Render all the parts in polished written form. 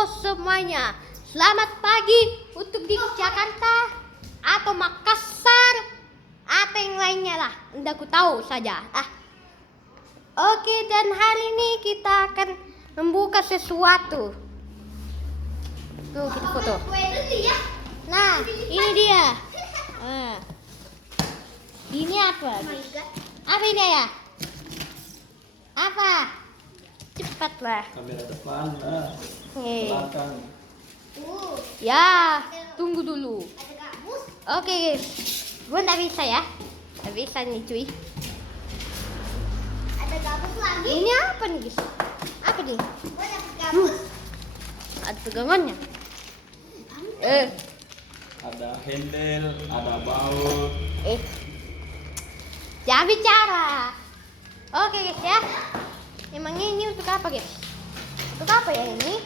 Halo semuanya, selamat pagi untuk di Jakarta atau Makassar atau yang lainnya lah, tidak ku tahu saja. Oke, dan hari ini kita akan membuka sesuatu. Tuh, kita foto. Nah, ini dia. Ini apa? Apa ini ya? Apa? Cepatlah. Kamera depan, belakang. Ya, tunggu dulu. Oke guys, gue nggak bisa ya. Nggak bisa nih cuy. Ada gabus lagi. Ini apa nih guys? Apa nih? Gue dapet gabus. Ada pegangannya. Ada handle, ada baut. Jangan bicara. Oke guys ya. Emangnya ini untuk apa guys? Untuk apa ya ini?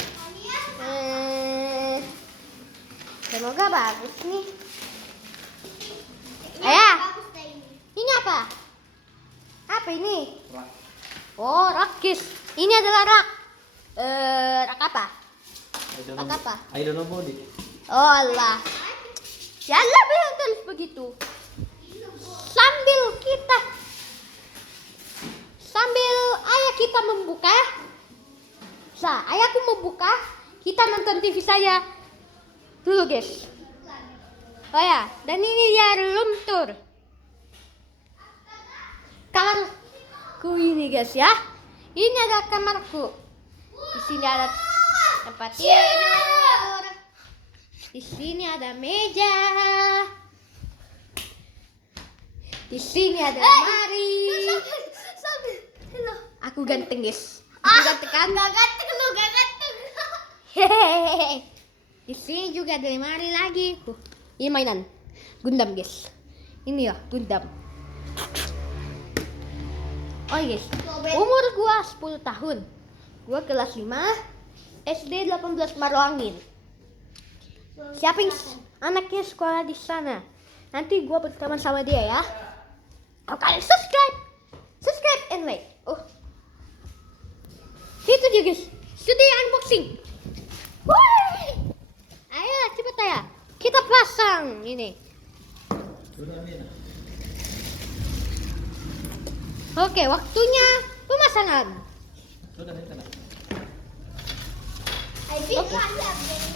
Semoga bagus nih. Ayah, ini apa? Apa ini? Rak. Oh, rak guys. Ini adalah rak. Rak apa? Rak apa? I don't know body. Oh Allah. Ya Allah, terus begitu. Sambil ayah kita membuka. Ayahku membuka. Kita nonton TV saya dulu guys. Oh ya, dan ini dia room tour. Kamarku ini guys ya. Ini ada kamarku. Di sini ada tempat tidur. Di sini ada meja. Di sini ada lemari. Aku ganteng guys. Aku ganteng kan? Gak ganteng lu, gak ganteng. Hehehe. Di sini juga ada lemari lagi. Ini mainan Gundam guys. Ini ya Gundam. Oh guys, umur gua 10 tahun. Gua kelas 5 SD 18 Maroangin. Siapa yang anaknya sekolah di sana? Nanti gua berteman sama dia ya. Kalian subscribe and like. Itu dia guys. Sudah unboxing. Woi. Ayo cepet ya. Kita pasang ini. Oke, waktunya pemasangan.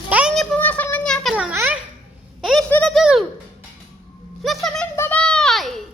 Kayaknya pemasangannya akan lama. Sudah dulu. Selesai, bye bye.